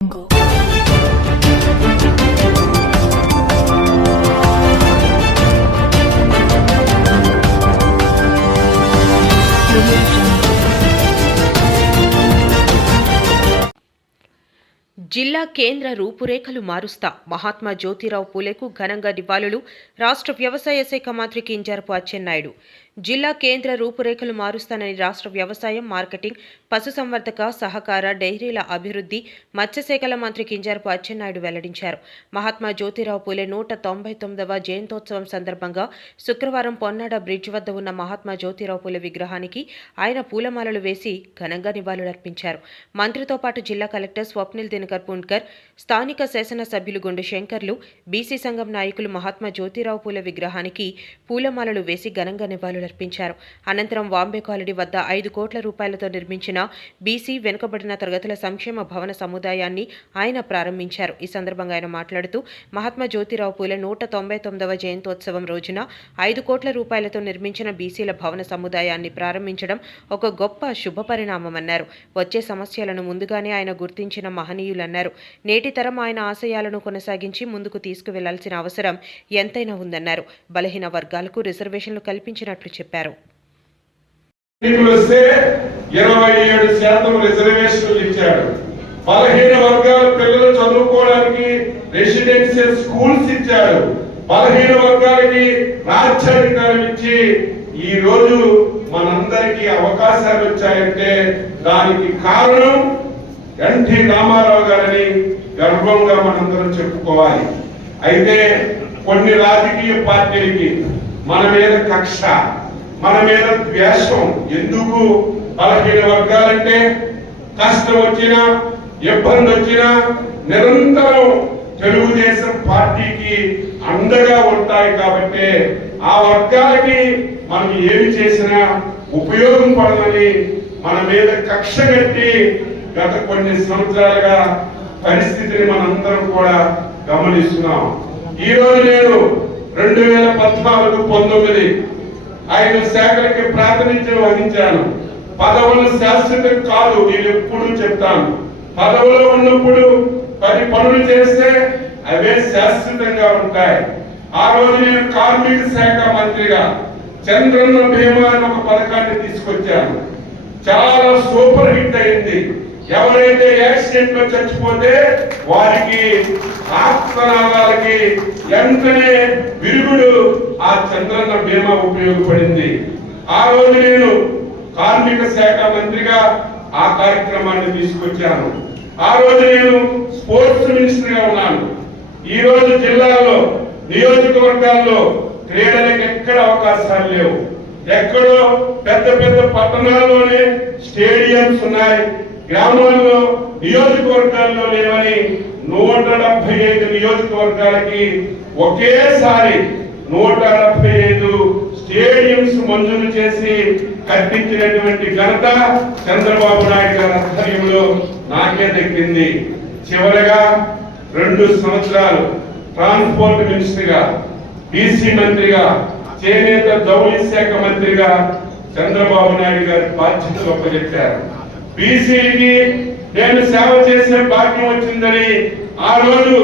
能够。జిల్లా కేంద్ర రూపురేఖలు మారుస్తా. మహాత్మా జ్యోతిరావు పూలేకు ఘనంగా నివాళులు రాష్ట్ర వ్యవసాయ శాఖ మంత్రి కింజరపు అచ్చెన్నాయుడు. జిల్లా కేంద్ర రూపురేఖలు మారుస్తానని రాష్ట్ర వ్యవసాయం మార్కెటింగ్ పశుసంవర్ధక సహకార డైరీల అభివృద్ధి మత్స్యశాఖల మంత్రి కింజరపు అచ్చెన్నాయుడు వెల్లడించారు. మహాత్మా జ్యోతిరావు పూలే నూట తొంభై తొమ్మిదవ జయంతోత్సవం సందర్భంగా శుక్రవారం పొన్నాడ బ్రిడ్జ్ వద్ద ఉన్న మహాత్మా జ్యోతిరావు పూలే విగ్రహానికి ఆయన పూలమాలలు వేసి ఘనంగా నివాళులర్పించారు. మంత్రితో పాటు జిల్లా కలెక్టర్ స్వప్నిల్ దినకర్ పుణ్కర్ స్థానిక శాసనసభ్యులు గుండు శంకర్లు బీసీ సంఘం నాయకులు మహాత్మా జ్యోతిరావు పూల విగ్రహానికి పూలమాలలు వేసి ఘనంగా నివాళులర్పించారు. అనంతరం వాంబే కాలనీ వద్ద ఐదు కోట్ల రూపాయలతో నిర్మించిన బీసీ వెనుకబడిన తరగతుల సంక్షేమ భవన సముదాయాన్ని ఆయన ప్రారంభించారు. ఈ సందర్భంగా ఆయన మాట్లాడుతూ మహాత్మా జ్యోతిరావు పూల నూట తొంభై తొమ్మిదవ జయంతోత్సవం రోజున ఐదు కోట్ల రూపాయలతో నిర్మించిన బీసీల భవన సముదాయాన్ని ప్రారంభించడం ఒక గొప్ప శుభ పరిణామమన్నారు వచ్చే సమస్యలను ముందుగానే ఆయన గుర్తించిన అన్నారు. నేటి తరం ఆయన ఆశయాలను కొనసాగించి ముందుకు తీసుకువెళ్ళాల్సిన అవసరం ఎంతైనా ఉందన్నారు. బలహీన వర్గాలకు రిజర్వేషన్లు కల్పించినట్లు చెప్పారు. బలహీన వర్గాల పిల్లలు చదువుకోవడానికి రెసిడెన్షియల్ స్కూల్స్ ఇచ్చాడు. బలహీన వర్గాలకి రాజ్యాధికారం ఇచ్చి ఈ రోజు మనందరికీ అవకాశాలు వచ్చాయంటే దానికి కారణం ఎన్టీ రామారావు గారని గర్వంగా మనందరం చెప్పుకోవాలి. అయితే కొన్ని రాజకీయ పార్టీలకి మన మీద కక్ష మన మీద ద్వేషం ఎందుకు? బలహీన వర్గాలంటే కష్టం వచ్చినా ఇబ్బంది వచ్చినా నిరంతరం తెలుగుదేశం పార్టీకి అండగా ఉంటాయి కాబట్టి ఆ వర్గాలకి మనం ఏమి చేసినా ఉపయోగం పడదని మన మీద కక్ష కట్టి గత కొన్ని సంవత్సరాలుగా పరిస్థితిని మనందరం కూడా గమనిస్తున్నాం. ఈ రోజు నేను రెండు వేల పద్నాలుగు పంతొమ్మిది ఐదు శాఖలకి ప్రాతినిధ్యం వహించాను. పదవులు శాశ్వతం కాదు నేను ఎప్పుడు చెప్తాను. పదవులో ఉన్నప్పుడు పది పనులు చేస్తే అవే శాశ్వతంగా ఉంటాయి. ఆ రోజు నేను కార్మిక శాఖ మంత్రిగా చంద్రన్న భీమా అని ఒక పథకాన్ని తీసుకొచ్చాను. చాలా సూపర్ హిట్ అయింది. ఎవరైతే యాక్సిడెంట్లో చచ్చిపోతే వారికి ఆత్మనాదాలకి వెంటనే విరుగుడు ఆ చంద్రన్న బీమా ఉపయోగపడింది. ఆ రోజు నేను కార్మిక శాఖ మంత్రిగా ఆ కార్యక్రమాన్ని తీసుకొచ్చాను. ఆ రోజు నేను స్పోర్ట్స్ మినిస్టర్గా ఉన్నాను. ఈ రోజు జిల్లాలో నియోజకవర్గాల్లో క్రీడలకు ఎక్కడ అవకాశాలు లేవు. ఎక్కడో పెద్ద పెద్ద పట్టణాల్లోనే స్టేడియంస్ ఉన్నాయి. గ్రామాల్లో నియోజకవర్గాల్లో లేవని నూట డెబ్బై ఐదు నియోజకవర్గాలకి ఒకేసారి నూట డెబ్బై ఐదు స్టేడియంస్ మంజూరు చేసి కట్టించినటువంటి ఘనత చంద్రబాబు నాయుడు గారి ఆధ్వర్యంలో నాకే దక్కింది. చివరగా రెండు సంవత్సరాలు ట్రాన్స్పోర్ట్ మినిస్టర్గా బీసీ మంత్రిగా చేనేత జౌళి శాఖ మంత్రిగా చంద్రబాబు నాయుడు గారి బాధ్యతలు అప్పచెప్పారు. బీసీకి నేను సేవ చేసే భాగ్యం వచ్చిందని ఆ రోజు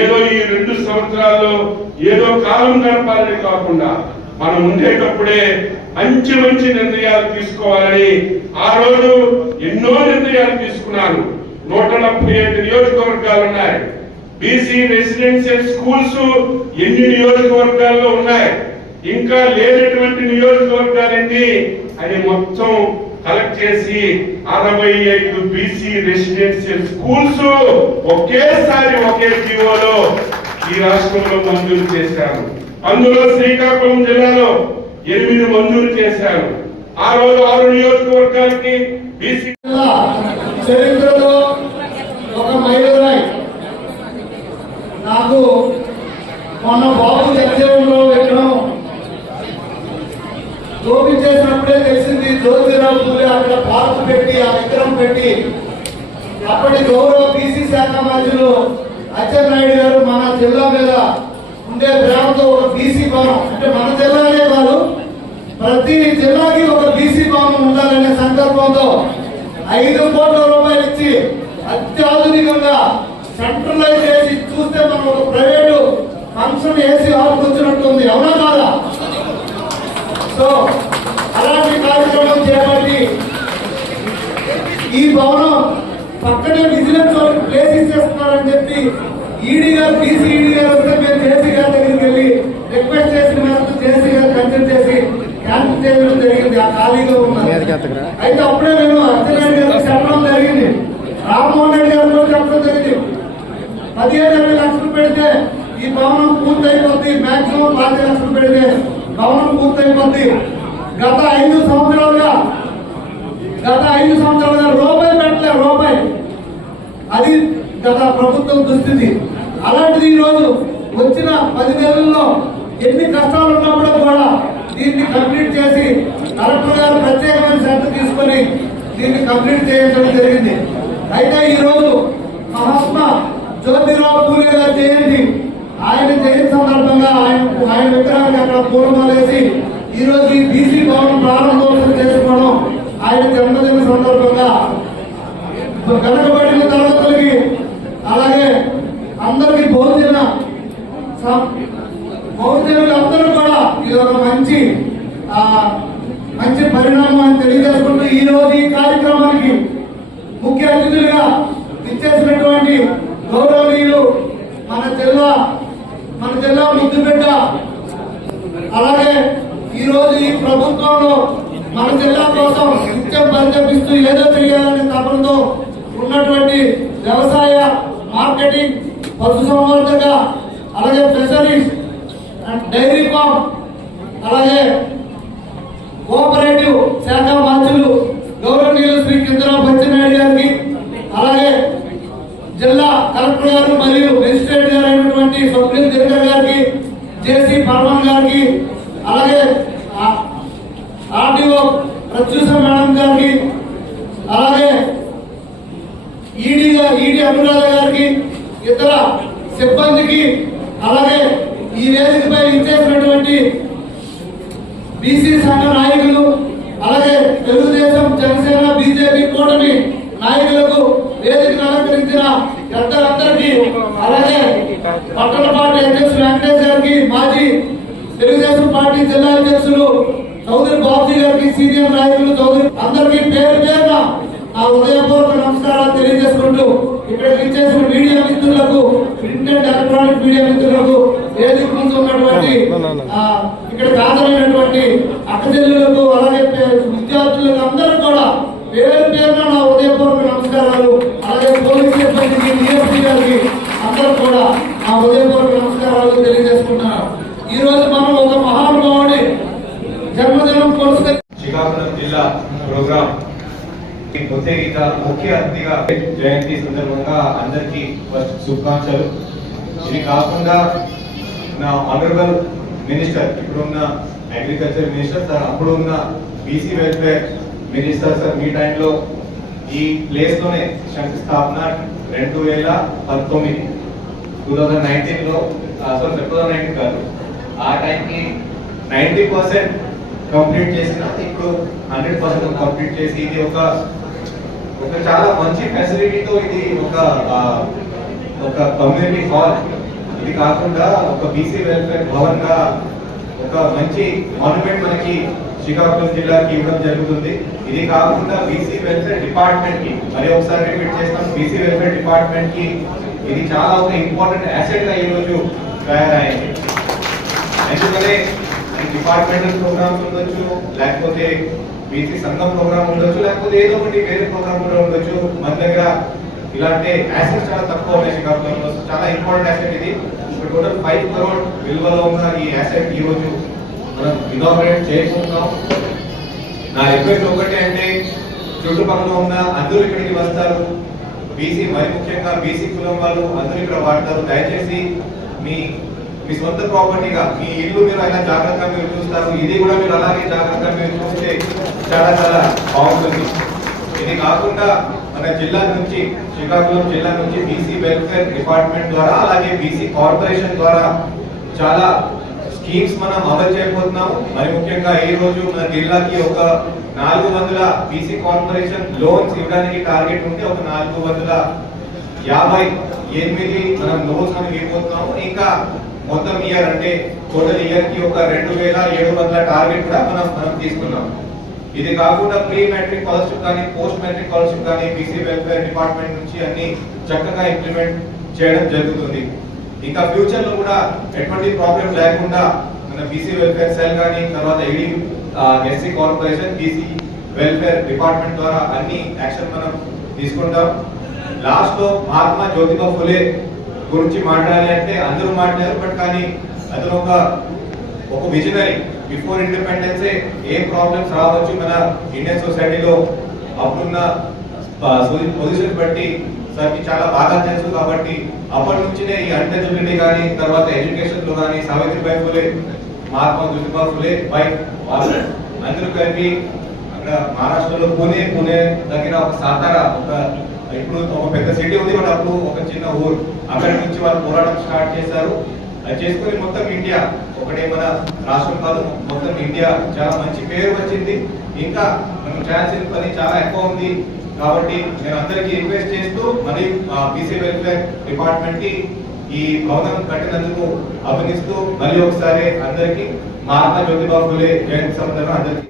ఏదో ఈ రెండు సంవత్సరాల్లో ఏదో కాలం గడపాలని కాకుండా మనం ఉండేటప్పుడే మంచి మంచి నిర్ణయాలు తీసుకోవాలని ఆ రోజు ఎన్నో నిర్ణయాలు తీసుకున్నాను. నూట డెబ్బై ఏడు నియోజకవర్గాలు ఉన్నాయి. బీసీ రెసిడెన్షియల్ స్కూల్స్ ఎన్ని నియోజకవర్గాల్లో ఉన్నాయి? ఇంకా లేనటువంటి నియోజకవర్గాలన్నీ అది మొత్తం కలెక్ట్ చేసి అరవై ఐదు బీసీ రెసిడెన్షియల్ స్కూల్స్ ఒకేసారి ఒకే జీవోలో ఈ రాష్ట్రంలో మంజూరు చేశారు. అందులో శ్రీకాకుళం జిల్లాలో ఎనిమిది మంజూరు చేశారు. ఆ రోజు ఆరు నియోజకవర్గానికి బీసీ చరిత్రలో ఒక మైలురాయి. నాకు మొన్న బాబు జగజీవంలో విగ్రహం చూపించేసినప్పుడే తెలిసి జ్యోతిరావు పూలే అక్కడ పార్క్ పెట్టి ఆ విగ్రహం పెట్టి అప్పటి గౌరవ బీసీ శాఖ మంత్రులు అచ్చెన్నాయుడు గారు మన జిల్లా మీద ఉండే ప్రేమతో ఒక బీసీ భవనం అంటే మన జిల్లానే కాదు ప్రతి జిల్లాకి ఒక బీసీ భవనం ఉండాలనే సంకల్పంతో ఐదు కోట్ల రూపాయలు ఇచ్చి అత్యాధునికంగా సెంట్రలైజ్ చేసి చూస్తే మనం ఒక ప్రైవేటు ఫంక్షన్ ఏసీ హాల్కి వచ్చినట్టుంది అవునా కాదా? సో అలాంటి కార్యక్రమం భవనం పక్కనే విజిలెన్స్ వాళ్ళకి ప్లేస్ ఇచ్చేస్తున్నారని చెప్పి ఈడీ గారు బీసీ ఈడీ గారు వస్తే మేము జేసీ గారి దగ్గరికి వెళ్ళి రిక్వెస్ట్ చేసిన మేరకు జేసీ గారు కన్సల్ట్ చేసి క్యాన్సిల్ చేయడం జరిగింది. ఆ ఖాళీగా ఉన్నది అయితే అప్పుడే నేను అచ్చెన్నాయుడు గారికి చెప్పడం జరిగింది. రామ్మోహన్ రెడ్డి గారు కూడా చెప్పడం జరిగింది. పదిహేను ఇరవై లక్షలు పెడితే ఈ భవనం పూర్తయిపోద్ది. మాక్సిమం పాతిక లక్షలు పెడితే భవనం పూర్తయిపోద్ది. గత ఐదు సంవత్సరాలుగా గత ఐదు సంవత్సరాలుగా లక్షల రూపాయలు. అది గత ప్రభుత్వం దుస్థితి. అలాంటిది ఈ రోజు వచ్చిన పది నెలల్లో ఎన్ని కష్టాలు ఉన్నప్పుడు కూడా దీన్ని కంప్లీట్ చేసి కలెక్టర్ గారు ప్రత్యేకమైన శ్రద్ధ తీసుకొని దీన్ని కంప్లీట్ చేయించడం జరిగింది. అయితే ఈ రోజు మహాత్మా జ్యోతిరావు పూలే గారి జయంతి ఆయన జయంతి సందర్భంగా ఆయన ఆయన విగ్రహానికి అక్కడ పూలమాలేసి ఈ రోజు ఈ బీసీ భవనం ప్రారంభోత్సవం చేసుకోవడం ఆయన జన్మదిన సందర్భంగా వెనకబడిన తరగతులకి అలాగే అందరికి భోజన భోజనులు అందరూ కూడా ఇది ఒక మంచి ఆ, కార్యక్రమాన్ని తెలియజేసుకుంటూ ఈ రోజు ఈ కార్యక్రమానికి ముఖ్య అతిథులుగా ఇచ్చేసినటువంటి గౌరవనీయులు మన జిల్లా మన జిల్లా ముద్దుబిడ్డ. అలాగే ఈ రోజు ఈ ప్రభుత్వంలో మన జిల్లా కోసం నిత్యం పరితపిస్తూ ఏదో చేయాలనే తపనతో ఉన్నటువంటి వ్యవసాయ మార్కెటింగ్ పశుసంవర్ధక అలాగే ఫిషరీస్ అండ్ డైరీ ఫామ్ అలాగే కోఆపరేటివ్ శాఖ మంత్రులు గౌరవనీయులు శ్రీ కిందరావు బచ్చనాయుడు గారికి అలాగే జిల్లా కలెక్టర్ గారు మరియు మెజిస్ట్రేట్ గారు అయినటువంటి స్వప్నిల్ దినకర్ గారికి జేసీ పర్మన్ గారికి అలాగే ఆర్డీఓ ప్రత్యూష మేడం గారికి అలాగే ఈడీ ఈడీ అనురాధ గారికి ఇతర సిబ్బందికి అలాగే ఈ వేదికపై ఇచ్చేసినటువంటి బీసీ సంఘ నాయకులు అలాగే తెలుగుదేశం జనసేన బీజేపీ కూటమి నాయకులకు వేదికను అలంకరించిన పెద్దలందరికీ అలాగే పట్టణ పార్టీ అధ్యక్షులు వెంకటేష్ గారికి మాజీ తెలుగుదేశం పార్టీ జిల్లా అధ్యక్షులు చౌదరి బాబుజీ గారికి సీనియర్ నాయకులు చౌదరి అందరికీ పేరు పేరున నా హృదయపూర్వక నమస్కారాలు తెలియజేసుకుంటూ ఇక్కడ ఇచ్చేసిన మీడియా మిత్రులకు ప్రింట్ అండ్ ఎలక్ట్రానిక్ మీడియా మిత్రులకు ఏది ముందు ఉన్నటువంటి ఆ, ఇక్కడికి హాజరైనటువంటి అక్కచెల్లెలకు అలాగే విద్యార్థులకు అందరూ కూడా పేరు పేరున నా హృదయపూర్వక నమస్కారాలు అలాగే పోలీస్ సిబ్బందికి గారికి అందరూ కూడా ఆ ఉదయపూర్వక నమస్కారాలు తెలియజేసుకున్నారు ఈ రోజు మనం ఒక మహానుభావుడి జన్మదినం పురస్కరి శ్రీకాకుళం జిల్లా ప్రోగ్రామ్ ఈ ముఖ్య అతిథిగా జయంతి సందర్భంగా అందరికీ శుభాకాంక్షలు. ఇది కాకుండా నా ఆనరబుల్ మినిస్టర్ ఇప్పుడున్న అగ్రికల్చర్ మినిస్టర్ సార్ అప్పుడు ఉన్న బీసీ వెల్ఫేర్ మినిస్టర్ సార్ మీ టైంలో ఈ ప్లేస్లోనే శంకుస్థాపన రెండు వేల పంతొమ్మిది. టూ థౌజండ్ నైన్టీన్లో సారీ టూ థౌజండ్ నైన్టీన్ కాదు. ఆ టైంకి నైంటీ పర్సెంట్ కంప్లీట్ చేసిన ఇప్పుడు హండ్రెడ్ పర్సెంట్ కంప్లీట్ చేసి ఇది ఒక ఒక చాలా మంచి ఫెసిలిటీతో ఇది ఒక ఒక కమ్యూనిటీ హాల్. ఇది కాకుండా ఒక బీసీ వెల్ఫేర్ భవన్గా ఒక మంచి మాన్యుమెంట్ మనకి శ్రీకాకుళం జిల్లాకి ఇవ్వడం జరుగుతుంది. ఇది కాకుండా బీసీ వెల్ఫేర్ డిపార్ట్మెంట్కి మరి ఒకసారి రిపీట్ చేస్తాం బీసీ వెల్ఫేర్ డిపార్ట్మెంట్కి ఇది చాలా ఒక ఇంపార్టెంట్ అసెట్గా ఈరోజు తయారైంది. ఎందుకంటే డిపార్ట్మెంటల్ ప్రోగ్రామ్స్ ఉండొచ్చు లేకపోతే బీసీ సంఘం ప్రోగ్రామ్ ఉండొచ్చు లేకపోతే ఏదో ఒకటి వేరే ప్రోగ్రామ్ కూడా ఉండొచ్చు. మన దగ్గర ఇలాంటి యాసెట్స్ చాలా తక్కువ ఉన్నాయి శ్రీకాకుళంలో. చాలా ఇంపార్టెంట్ అసెట్ ఇది. టోటల్ ఫైవ్ క్రోడ్ విలువలో ఉన్న ఈ అసెట్ ఈ రోజు మనం ఇనాగ్రేట్ చేసుకుంటున్నాం నా రిక్వెస్ట్ ఒకటే అంటే చుట్టుపక్కల ఉన్న అందరూ ఇక్కడికి వస్తారు. బీసీ మరి ముఖ్యంగా బీసీ కులం వాళ్ళు అందరూ ఇక్కడ వాడతారు. దయచేసి మీ మీ సొంత ప్రాపర్టీగా మీ ఇల్లు మీరు అయినా జాగ్రత్తగా మీరు చూస్తారు. ఇది కూడా మీరు అలాగే జాగ్రత్తగా మీరు చూస్తే చాలా చాలా బాగుంటుంది. ఇది కాకుండా మన జిల్లా నుంచి శ్రీకాకుళం జిల్లా నుంచి బీసీ వెల్ఫేర్ డిపార్ట్మెంట్ ద్వారా అలాగే బీసీ కార్పొరేషన్ ద్వారా చాలా స్కీమ్స్ మనం అమలు చేయబోతున్నాము. మరి ముఖ్యంగా ఈ రోజు మన జిల్లాకి ఒక నాలుగు వందల బీసీ కార్పొరేషన్ లోన్స్ ఇవ్వడానికి టార్గెట్ ఉంటే ఒక నాలుగు వందల యాభై ఎనిమిది మనం లోన్స్ మనం ఇవ్వబోతున్నాము. ఇంకా మొత్తం ఇయర్ అంటే టోటల్ ఇయర్కి ఒక రెండు వేల ఏడు వందల టార్గెట్ కూడా మనం మనం తీసుకున్నాం. ఇది కాకుండా ప్రీ మెట్రిక్ స్కాలర్షిప్ కానీ పోస్ట్ మెట్రిక్ స్కాలర్షిప్ కానీ బీసీ వెల్ఫేర్ డిపార్ట్మెంట్ నుంచి అన్ని చక్కగా ఇంప్లిమెంట్ చేయడం జరుగుతుంది. ఇంకా ఫ్యూచర్లో కూడా ఎటువంటి ప్రాబ్లం లేకుండా మన బీసీ వెల్ఫేర్ సెల్ కానీ తర్వాత ED SC corporation BC welfare department ద్వారా అన్ని యాక్షన్ మనం తీసుకుంటాం. లాస్ట్లో మహాత్మా జ్యోతిబా ఫులే గురించి మాట్లాడాలి అంటే అందరూ మాట్లాడారు బట్ కానీ అతను ఒక ఒక విజనరీ బిఫోర్ ఇండిపెండెన్స్ ఏ ప్రాబ్లమ్స్ రావచ్చు మన ఇండియన్ సొసైటీలో అప్పుడున్న పొజిషన్ బట్టి సార్కి చాలా బాగా తెలుసు కాబట్టి అప్పటి నుంచినే ఈ అంటెజిబిలిటీ కానీ తర్వాత ఎడ్యుకేషన్లో కానీ సావిత్రిబాయి ఫులే మహాత్మా జ్యోతిబా ఫులే బైక్ వాళ్ళు అందరూ కలిపి అక్కడ మహారాష్ట్రలో పూణే పూణే దగ్గర ఒక సాతారా ఒక ఇప్పుడు ఒక పెద్ద సిటీ ఉంది మన అప్పుడు ఒక చిన్న ఊరు. అక్కడి నుంచి వాళ్ళు పోరాటం స్టార్ట్ చేశారు. అది చేసుకుని మొత్తం ఇండియా ఒకటే మన రాష్ట్రం కాదు మొత్తం ఇండియా. చాలా మంచి పేరు వచ్చింది. ఇంకా మనం చేయాల్సిన పని చాలా ఎక్కువ ఉంది. కాబట్టి నేను అందరికీ రిక్వెస్ట్ చేస్తూ మరి బీసీ వెల్ఫేర్ డిపార్ట్మెంట్కి ఈ భవనం కట్టినందుకు అభినిస్తూ మళ్ళీ ఒకసారి అందరికీ మహాత్మా జ్యోతిబా ఫులే జయంతి సందర్భంగా అందరికీ